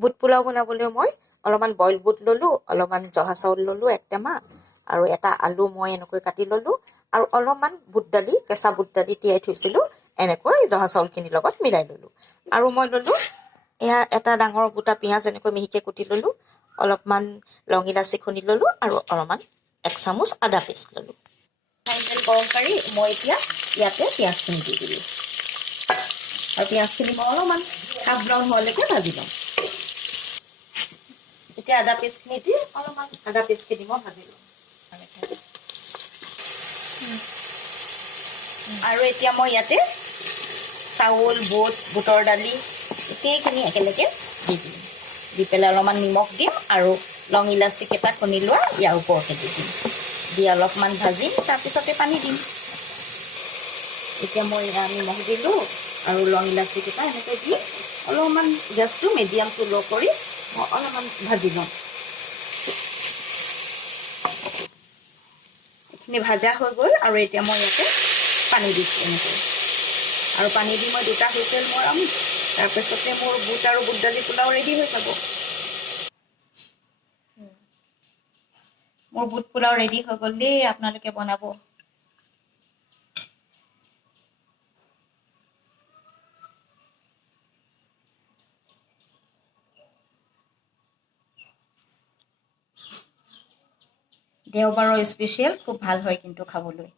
বুট পোলাও বনাবলৈ মই অলপমান বইল বুট ল'লোঁ, অলপমান জহা চাউল ল'লোঁ 1 টেমা, আৰু এটা আলু মই এনেকৈ কাটি ল'লোঁ, আৰু অলপমান বুট দালি, কেঁচা বুট দালি তিয়াই থৈছিলোঁ, এনেকৈ জহা চাউলখিনিৰ লগত মিলাই ল'লোঁ। আৰু মই ল'লোঁ এয়া এটা ডাঙৰ গোটা পিঁয়াজ এনেকৈ মিহিকৈ কুটি ল'লোঁ, অলপমান লং ইলাচি খুন্দি ল'লোঁ, আৰু অলপমান 1 চামুচ আদা পেষ্ট ল'লোঁ। তেল গৰম কৰি মই এতিয়া ইয়াতে পিঁয়াজখিনি দি দিলোঁ, আৰু পিঁয়াজখিনি মই অলপমান হাফ ব্ৰাউন হোৱালৈকে ভাজি ল'ম। এতিয়া আদা পেষ্টখিনি দি অলপমান আদা পেষ্টখিনি মই ভাজি ল'ম। আৰু এতিয়া মই ইয়াতে চাউল, বুটৰ দালি গোটেইখিনি একেলগে দি দিম। দি পেলাই অলপমান নিমখ দিম, আৰু লং ইলাচি কেইটা খুন্দি লোৱা ইয়াৰ ওপৰতে দি দিম। দি অলপমান ভাজিম, তাৰপিছতে পানী দিম। এতিয়া মই নিমখ দিলোঁ, আৰু লং ইলাচি কেইটা এনেকৈ দি অলপমান গেছটো মিডিয়াম টু ল' কৰি মই অলপমান ভাজি ল'ম। এইখিনি ভাজা হৈ গ'ল, আৰু এতিয়া মই ইয়াতে পানী দিছোঁ এনেকৈ, আৰু পানী দি মই 2টা হুইচেল মৰাম, তাৰপিছতে মোৰ বুট আৰু বুট দালি পোলাও ৰেডি হৈ যাব। মোৰ বুট পোলাও ৰেডি হৈ গ'ল দেই, আপোনালোকে বনাব। দেওবাৰৰ স্পেচিয়েল, খুব ভাল হয় কিন্তু খাবলৈ।